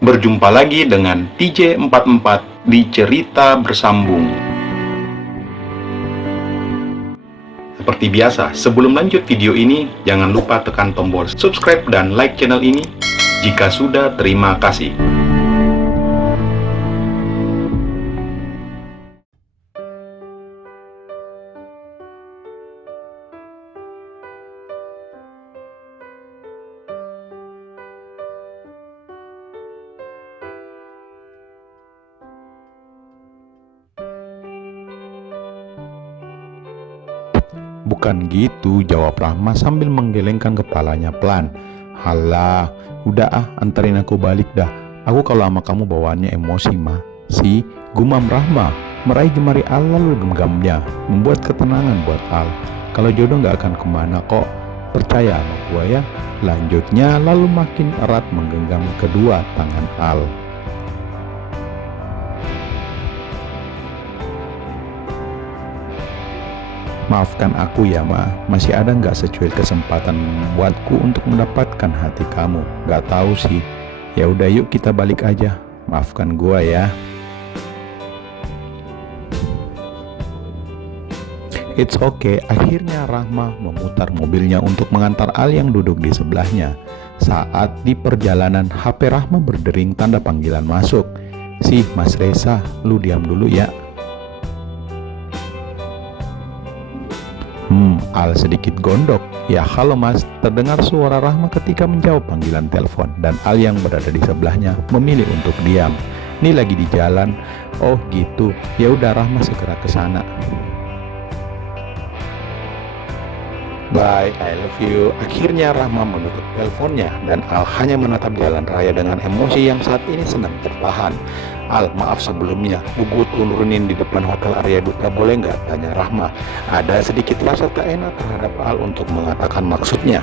Berjumpa lagi dengan TJ44 di Cerita Bersambung. Seperti biasa, sebelum lanjut video ini, jangan lupa tekan tombol subscribe dan like channel ini. Jika sudah, terima kasih. Bukan gitu, jawab Rahma sambil menggelengkan kepalanya pelan. Halah, udah anterin aku balik dah. Aku kalau sama kamu bawaannya emosi mah. Gumam Rahma, meraih jemari Al lalu genggamnya, membuat ketenangan buat Al. Kalau jodoh gak akan kemana kok, percaya sama gua ya. Lanjutnya lalu makin erat menggenggam kedua tangan Al. Maafkan aku ya Ma, masih ada nggak secuil kesempatan buatku untuk mendapatkan hati kamu? Nggak tahu sih. Ya udah yuk kita balik aja. Maafkan gua ya. It's okay. Akhirnya Rahma memutar mobilnya untuk mengantar Al yang duduk di sebelahnya. Saat di perjalanan, HP Rahma berdering tanda panggilan masuk. Mas Reza, lu diam dulu ya. Al sedikit gondok. Ya halo mas, terdengar suara Rahma ketika menjawab panggilan telepon dan Al yang berada di sebelahnya memilih untuk diam. Ini lagi di jalan. Oh gitu, ya udah Rahma segera ke sana. Bye, I love you. Akhirnya Rahma menutup teleponnya dan Al hanya menatap jalan raya dengan emosi yang saat ini sedang tertahan. Al, maaf sebelumnya, gue turunin di depan hotel Arya Duta boleh nggak? Tanya Rahma. Ada sedikit rasa tak enak terhadap Al untuk mengatakan maksudnya.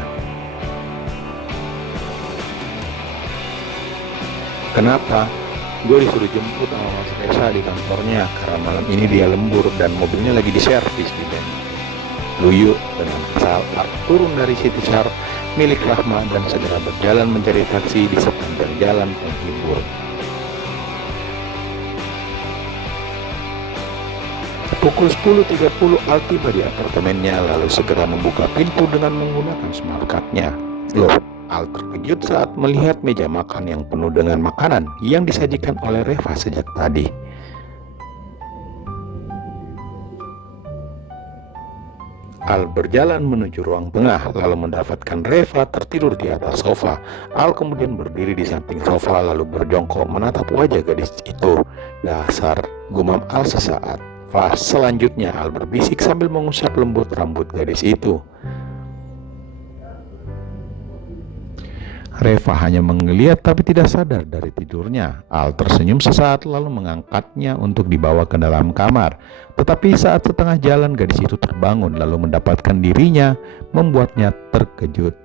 Kenapa? Gue disuruh jemput sama Mas Reza di kantornya karena malam ini dia lembur dan mobilnya lagi diservis di bengkel. Luyu dengan kesal Al turun dari City Car milik Rahma dan segera berjalan mencari taksi di sepanjang jalan penghibur. Pukul 10.30 Al tiba di apartemennya lalu segera membuka pintu dengan menggunakan smart card-nya. Loh, Al terkejut saat melihat meja makan yang penuh dengan makanan yang disajikan oleh Reva sejak tadi. Al berjalan menuju ruang tengah lalu mendapatkan Reva tertidur di atas sofa. Al kemudian berdiri di samping sofa lalu berjongkok menatap wajah gadis itu. Dasar, gumam Al sesaat. Selanjutnya Al berbisik sambil mengusap lembut rambut gadis itu. Reva hanya menggeliat tapi tidak sadar dari tidurnya. Al tersenyum sesaat lalu mengangkatnya untuk dibawa ke dalam kamar. Tetapi saat setengah jalan gadis itu terbangun lalu mendapatkan dirinya membuatnya terkejut.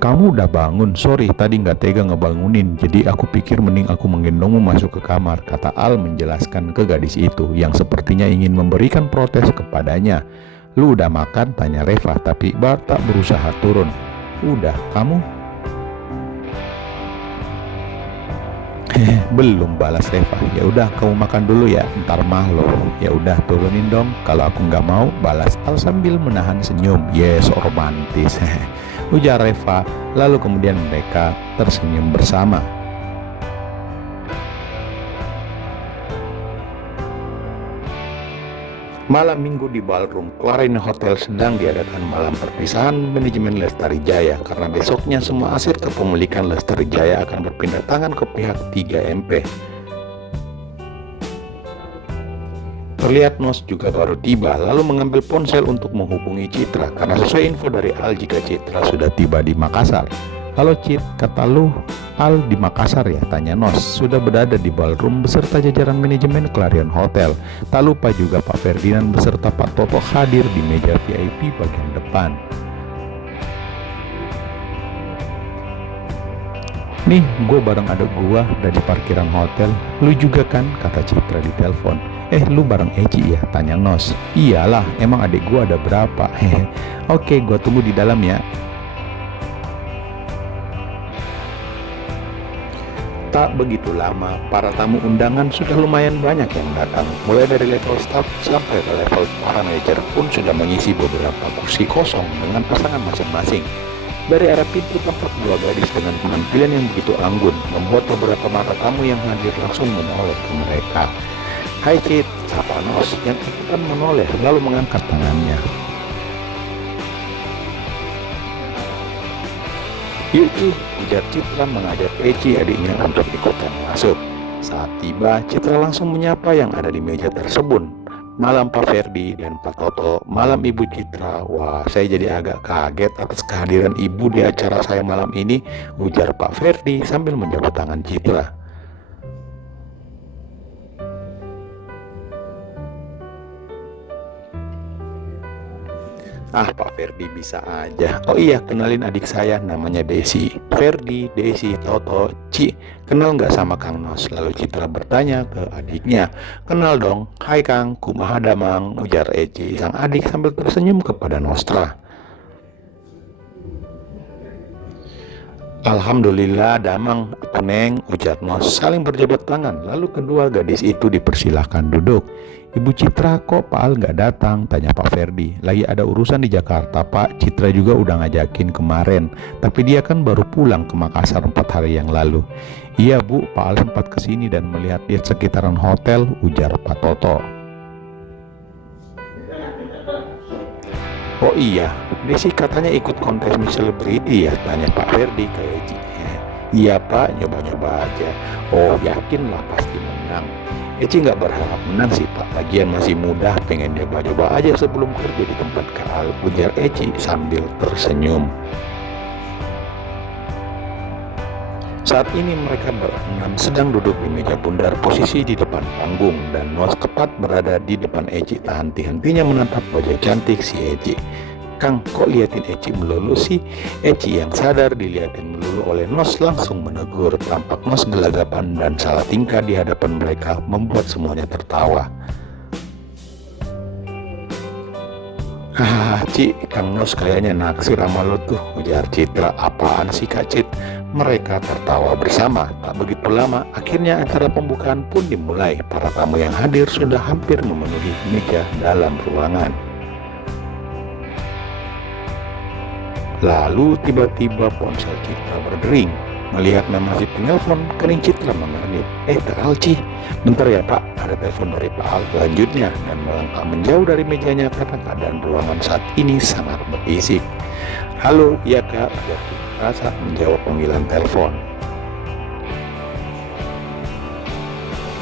Kamu udah bangun? Sorry, tadi nggak tega ngebangunin, jadi aku pikir mending aku menggendongmu masuk ke kamar, kata Al menjelaskan ke gadis itu yang sepertinya ingin memberikan protes kepadanya. Lu udah makan? Tanya Reva, tapi Bar tak berusaha turun. Udah, kamu? Belum, balas Reva. Ya udah, kamu makan dulu ya, ntar mah lo. Ya udah, turunin dong. Kalau aku nggak mau, balas Al sambil menahan senyum. Yes, romantis. Ujar Reva, lalu kemudian mereka tersenyum bersama. Malam minggu di ballroom Clarin Hotel sedang diadakan malam perpisahan manajemen Lestari Jaya karena besoknya semua aset kepemilikan Lestari Jaya akan berpindah tangan ke pihak 3MP. Terlihat Nos juga baru tiba lalu mengambil ponsel untuk menghubungi Citra karena sesuai info dari Al jika Citra sudah tiba di Makassar. Halo Cit, kata lu Al di Makassar ya? Tanya Nos. Sudah berada di ballroom beserta jajaran manajemen Clarion Hotel. Tak lupa juga Pak Ferdinand beserta Pak Toto hadir di meja VIP bagian depan. Nih, gue bareng adek gue udah di parkiran hotel. Lu juga kan? Kata Citra di telepon. Lu bareng Eci ya? Tanya Nos. Iyalah, emang adik gue ada berapa? Oke, gue tunggu di dalam ya. Tak begitu lama, para tamu undangan sudah lumayan banyak yang datang. Mulai dari level staff sampai ke level para manajer pun sudah mengisi beberapa kursi kosong dengan pasangan masing-masing. Dari arah pintu tampak dua gadis dengan penampilan yang begitu anggun, membuat beberapa mata tamu yang hadir langsung menoleh ke mereka. "Hai Cit," sapa Nos yang ikutan menoleh lalu mengangkat tangannya. "Yuk Ci," ujar Citra mengajak Eci adiknya untuk ikutan masuk. Saat tiba, Citra langsung menyapa yang ada di meja tersebut. "Malam Pak Ferdi dan Pak Toto, malam Ibu Citra. Wah, saya jadi agak kaget atas kehadiran Ibu di acara saya malam ini," ujar Pak Ferdi sambil menjabat tangan Citra. "Ah, Pak Ferdi bisa aja. Oh iya, kenalin adik saya, namanya Desi." "Ferdi, Desi, Toto, Ci, kenal nggak sama Kang Nos?" Lalu Citra bertanya ke adiknya. "Kenal dong. Hai Kang, kumaha damang," ujar Eci sang adik sambil tersenyum kepada Nostra. "Alhamdulillah damang peneng," ujar Nos saling berjabat tangan. Lalu kedua gadis itu dipersilahkan duduk. "Ibu Citra, kok Pak Al nggak datang?" tanya Pak Ferdi. "Lagi ada urusan di Jakarta Pak, Citra juga udah ngajakin kemarin, tapi dia kan baru pulang ke Makassar 4 hari yang lalu." "Iya Bu, Pak Al sempat kesini dan melihat-lihat sekitaran hotel," ujar Pak Toto. "Oh iya, Desi katanya ikut kontes Miss Celebrity ya?" tanya Pak Ferdi ke Eci. "Iya Pak, nyoba-nyoba aja." "Oh yakin lah pasti menang." Eci nggak berharap menang sih Pak, lagian masih muda, pengen nyoba-nyoba aja sebelum kerja di tempat Kak Al, ujar Eci sambil tersenyum. Saat ini mereka berenam sedang duduk di meja bundar posisi di depan panggung, dan Nos tepat berada di depan Eci tak henti-hentinya menatap wajah cantik si Eci. "Kang, kok liatin Eci melulu sih?" Eci yang sadar diliatin melulu oleh Nos langsung menegur. Tampak Nos gelagapan dan salah tingkah di hadapan mereka membuat semuanya tertawa. "Hahaha Ci, Kang Nos kayaknya naksir sama lo tuh," ujar Citra. "Apaan sih Kak Cit?" Mereka tertawa bersama. Tak begitu lama, akhirnya acara pembukaan pun dimulai. Para tamu yang hadir sudah hampir memenuhi meja dalam ruangan. Lalu tiba-tiba ponsel Citra berdering. Melihat nama si penelpon, kening Citra mengernyit. Kak Al Ci, bentar ya Pak, ada telepon dari Pak Al." Lanjutnya, dan melangkah menjauh dari mejanya karena keadaan ruangan saat ini sangat berisik. "Halo, iya Kak," ujar Citra saat menjawab panggilan telepon.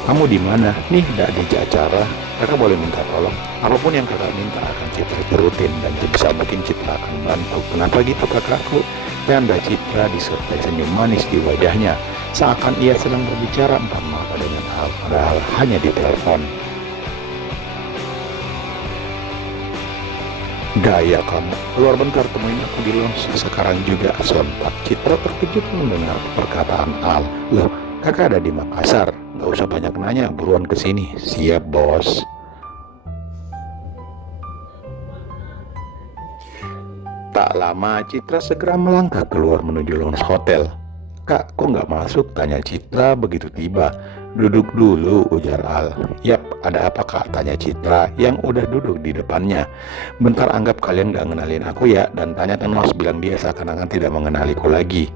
"Kamu di mana? Nih, udah di acara. Kakak boleh minta tolong? Apapun yang kakak minta akan Citra turutin, dan bisa bikin Citra akan bantu." "Kenapa gitu kakakku?" Canda Citra disertai senyum manis di wajahnya, seakan ia sedang berbicara empat mata dengan Al, padahal hanya di telepon. "Gaya kamu, keluar bentar temuin aku di lounge sekarang juga." Sontak Citra terkejut mendengar perkataan Al. "Loh, kakak ada di Makassar? Gak usah banyak nanya, buruan kesini." "Siap bos." Tak lama Citra segera melangkah keluar menuju lounge hotel. "Kak, kok nggak masuk?" tanya Citra begitu tiba. "Duduk dulu," ujar Al. "Yap, ada apa Kak?" tanya Citra yang udah duduk di depannya. "Bentar, anggap kalian gak ngenalin aku ya, dan tanya ke Nos, bilang dia seakan-akan tidak mengenaliku lagi."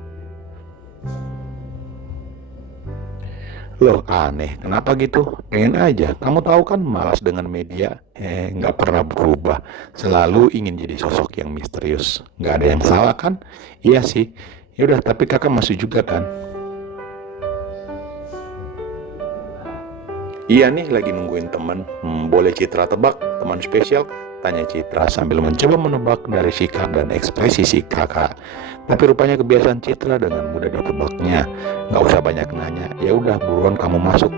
"Loh aneh, kenapa gitu?" "Pengen aja, kamu tahu kan malas dengan media." Nggak pernah berubah, selalu ingin jadi sosok yang misterius. Nggak ada yang salah kan?" "Iya sih." "Yaudah, tapi kakak masih juga kan?" "Iya nih, lagi nungguin teman." Boleh Citra tebak teman spesial?" tanya Citra sambil mencoba menebak dari sikap dan ekspresi si kakak. Tapi rupanya kebiasaan Citra dengan mudah ditebaknya. "Nggak usah banyak nanya, ya udah buruan kamu masuk."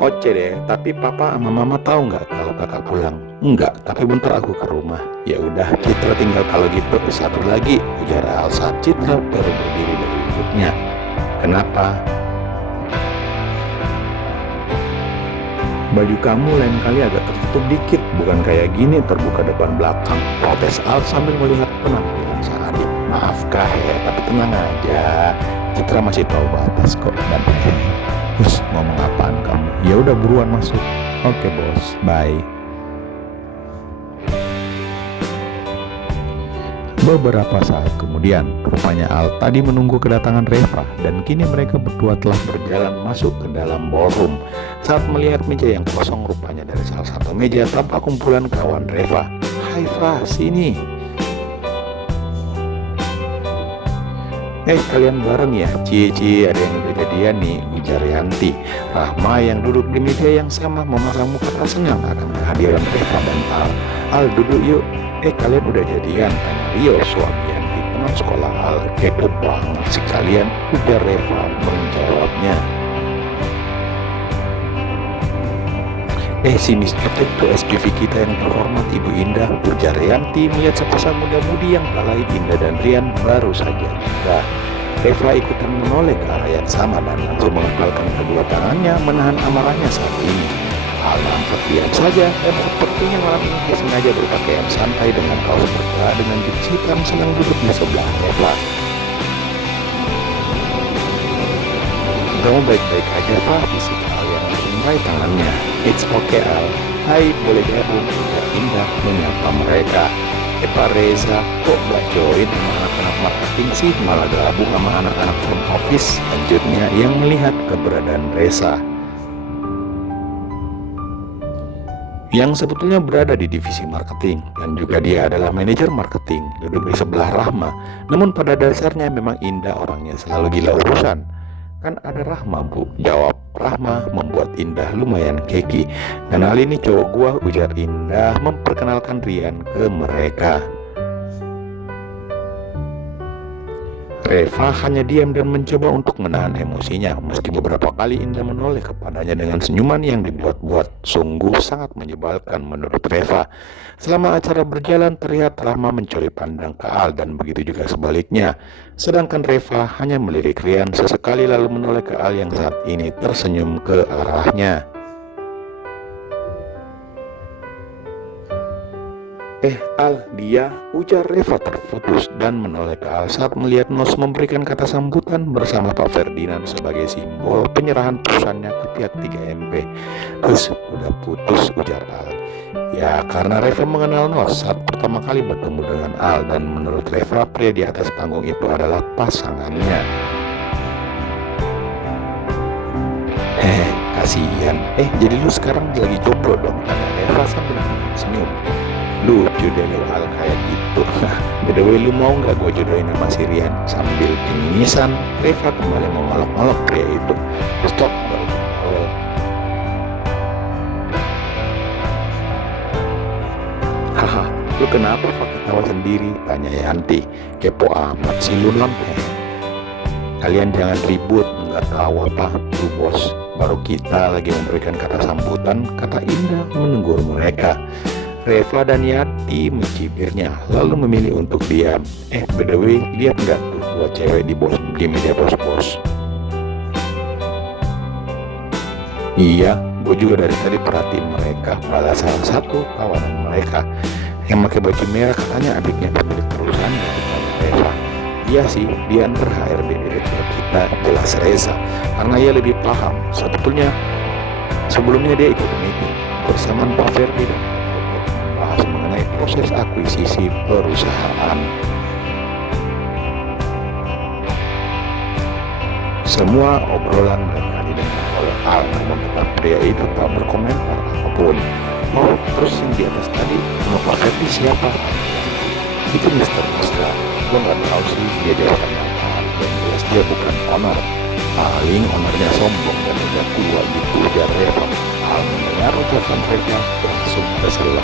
"Oce deh, tapi papa sama mama tahu nggak kalau kakak pulang?" "Enggak, tapi bentar aku ke rumah." "Ya udah, Citra tinggal kalau gitu. Satu lagi," ujar Al saat Citra baru berdiri dari duduknya. "Kenapa?" "Baju kamu lain kali agak tertutup dikit, bukan kayak gini terbuka depan belakang," protes Al sambil melihat penampilan sang adik. "Maaf nafkah ya, tapi tenang aja, Citra masih tahu batas kok. Dan ngomong apaan kamu? Ya udah buruan masuk. Oke bos, bye. Beberapa saat kemudian, rupanya Al tadi menunggu kedatangan Reva dan kini mereka berdua telah berjalan masuk ke dalam ballroom. Saat melihat meja yang kosong, rupanya dari salah satu meja tampak kumpulan kawan Reva. Hai Fa, sini. Kalian bareng ya? Cie ada yang udah jadian nih, ujar Yanti. Rahma yang duduk di meja yang sama memasang muka tak senang akan kehadiran Reva dan Al. Al, duduk yuk. Kalian udah jadian? Tanya Rio, suami Yanti, teman sekolah Al. Kepo banget sih kalian, ujar Reva menjawabnya. Si Mr. itu SPV kita yang terhormat Ibu Indah, ujar Yanti melihat sepasang muda-mudi yang tak lain Indah dan Rian baru saja tiba. Reva ikutan menoleh ke arah yang sama dan langsung mengepalkan kedua tangannya menahan amarahnya saat ini. Al nampak diam saja dan sepertinya malam ini dia sengaja berpakaian santai dengan kaos berkerah dengan jeans hitam sedang duduk di sebelah Reva. Kamu baik-baik aja Pak, bisik Al yang langsung meraih tangannya. It's okay Al, hai boleh gabung, ujar Indah menyapa mereka. Pak Reza, kok gak join sama anak-anak marketing sih, malah gabung sama anak-anak front office, lanjutnya yang melihat keberadaan Reza yang sebetulnya berada di divisi marketing dan juga dia adalah manajer marketing, duduk di sebelah Rahma. Namun pada dasarnya memang Indah orangnya selalu gila urusan. Kan ada Rahma bu, jawab Rahma membuat Indah lumayan keki. Dan hal ini cowok gua, ujar Indah memperkenalkan Rian ke mereka. Reva hanya diam dan mencoba untuk menahan emosinya, meski beberapa kali Indah menoleh kepadanya dengan senyuman yang dibuat-buat. Sungguh sangat menyebalkan menurut Reva. Selama acara berjalan terlihat Rahma mencuri pandang ke Al dan begitu juga sebaliknya. Sedangkan Reva hanya melirik Rian sesekali lalu menoleh ke Al yang saat ini tersenyum ke arahnya. Al, dia, ujar Reva terputus dan menoleh ke Al saat melihat Nos memberikan kata sambutan bersama Pak Ferdinand sebagai simbol penyerahan perusahaannya ke pihak 3MP. Udah putus, ujar Al. Ya, karena Reva mengenal Nos saat pertama kali bertemu dengan Al dan menurut Reva pria di atas panggung itu adalah pasangannya. Kasihan. Jadi lu sekarang lagi jomblo dong, tanya Reva sambil senyum. Lucu deh lu Al kayak gitu. By the way, lu mau gak gue jodohin sama si Rian? Sambil pinginisan, Reva kembali mengolok-olok pria itu. Stop, well. Haha, lu kenapa pakai tawa sendiri? Tanya Yanti. Kepo amat sih lu non. Kalian jangan ribut, nggak tahu apa lu bos. Baru kita lagi memberikan kata sambutan, kata Indah menunggu mereka. Reva dan Yanti mencibirnya lalu memilih untuk diam. By the way, lihat nggak tuh dua cewek di meja bos-bos? Iya, gue juga dari tadi perhatiin mereka, balas salah satu kawanan mereka. Yang pakai baju merah katanya adiknya pemilik perusahaan, tanya Reva. Iya sih, dia antar HRD direktur kita, jelas Reza, karena ia lebih paham. Sebelumnya dia ikut meeting bersama Pak Ferdi dan bahas mengenai proses akuisisi perusahaan. Semua obrolan mereka didengar oleh Al, namun tetap pria itu tak berkomentar apapun. Terus yang di atas tadi sama Pak Ferdi siapa? Itu Mr. Mustra. Gue nggak tahu sih dia jawabannya apaan. Yang jelas dia bukan owner. Paling ownernya sombong dan udah tua gitu, ujar Reva. Al mendengar ucapan Reva langsung kesel.